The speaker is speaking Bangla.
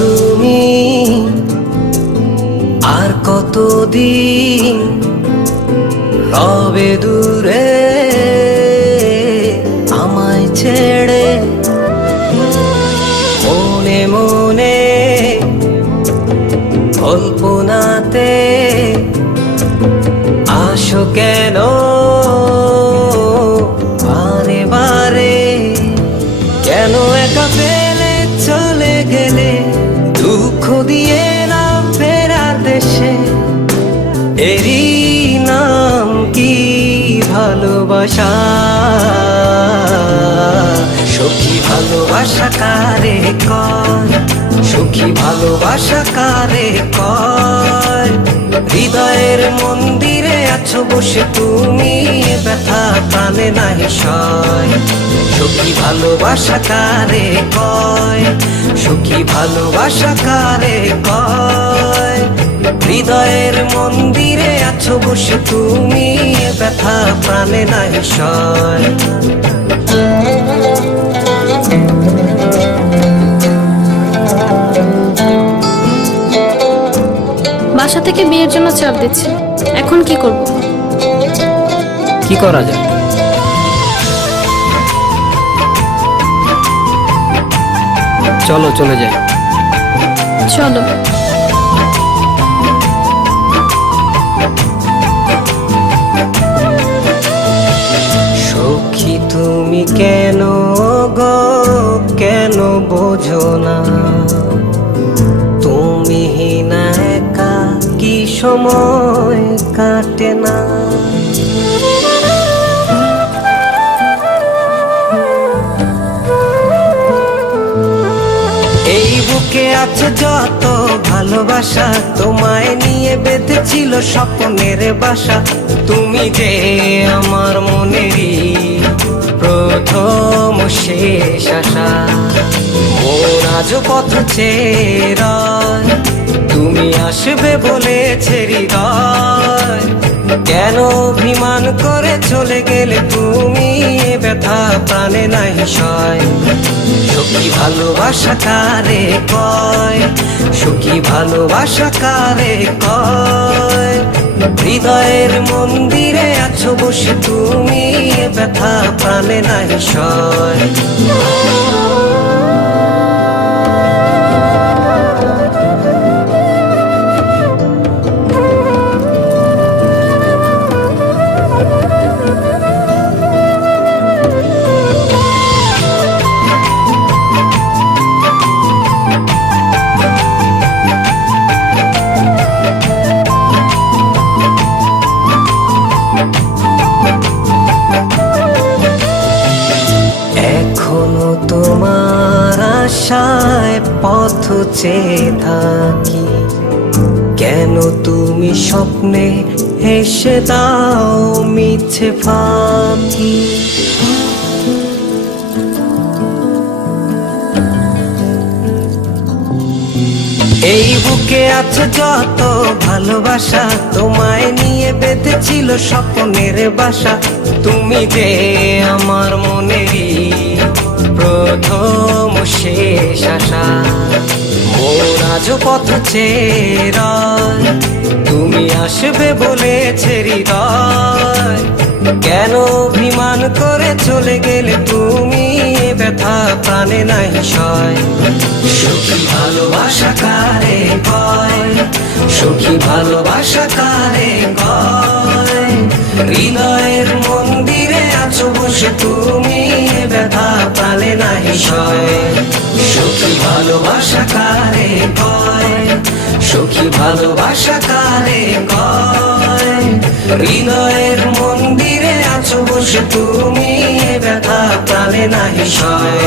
তুমি আর কতদিন রবে দূরে আমায় ছেড়ে, মনে মনে কল্পনাতে আসো কেন বারে বারে, কেন একা ফেলে চলে গেলে দুঃখ দিয়ে না ফেরার দেশে, এরই নাম কি ভালোবাসা? সখী ভালোবাসা কারে কয়, সখী ভালোবাসা কারে কয়? হৃদয়ের মন্দিরে আছো বসে তুমি, ব্যথা প্রাণে নাহি সয়। সখী ভালোবাসা কারে কয়, সখী ভালোবাসা কারে কয়? হৃদয়ের মন্দিরে আছো বসে তুমি, ব্যথা প্রাণে নাহি সয়। বাসা থেকে বিয়ের জন্য চাপ দিচ্ছে, এখন কি করব? কি করা যায়? চলো চলে যাই। চলো। সখী তুমি কেন গো, কেন বোঝো না? তুমি না একা কি সময় কাটে না? এই বুকে আছে যত ভালোবাসা, তোমায় নিয়ে বেঁধেছিল স্বপ্নের বাসা। তুমি যে আমার মনেরই প্রথম শেষ আশা, মন আজ পথ চেয়ে, তুমি আসবে বলেছে হৃদয়। কেন অভিমান করে চলে গেলে তুমি, ব্যথা প্রাণে নাহি সয়। সখী ভালোবাসা কারে কয়, সখী ভালোবাসা কারে কয়? হৃদয়ের মন্দিরে আছো বসে তুমি, ব্যথা প্রাণে নাহি সয়। এখনো তোমার আশায় পথ চেয়ে থাকি, কেন তুমি স্বপ্নে হেসে দাও মিছে ফাঁকি? এই বুকে আছে যত ভালোবাসা, তোমায় নিয়ে বেঁধেছিল স্বপ্নের বাসা। তুমি যে আমার মনেরই প্রথম শেষ আশা, মন আজ পথ চেয়ে, তুমি আসবে বলেছে হৃদয়। কেন অভিমান করে চলে গেলে তুমি, ব্যথা প্রাণে নাহি সয়। সখী ভালোবাসা কারে কয়, সখী ভালোবাসা কারে কয়? হৃদয়ের মন্দিরে আছো বসে তুমি, ব্যথা প্রাণে নাহি সয়। সখী ভালোবাসা কারে কয়, সখী ভালোবাসা কারে কয়। হৃদয়ের মন্দিরে আছো বসে তুমি, এ ব্যথা প্রাণে নাহি সয়।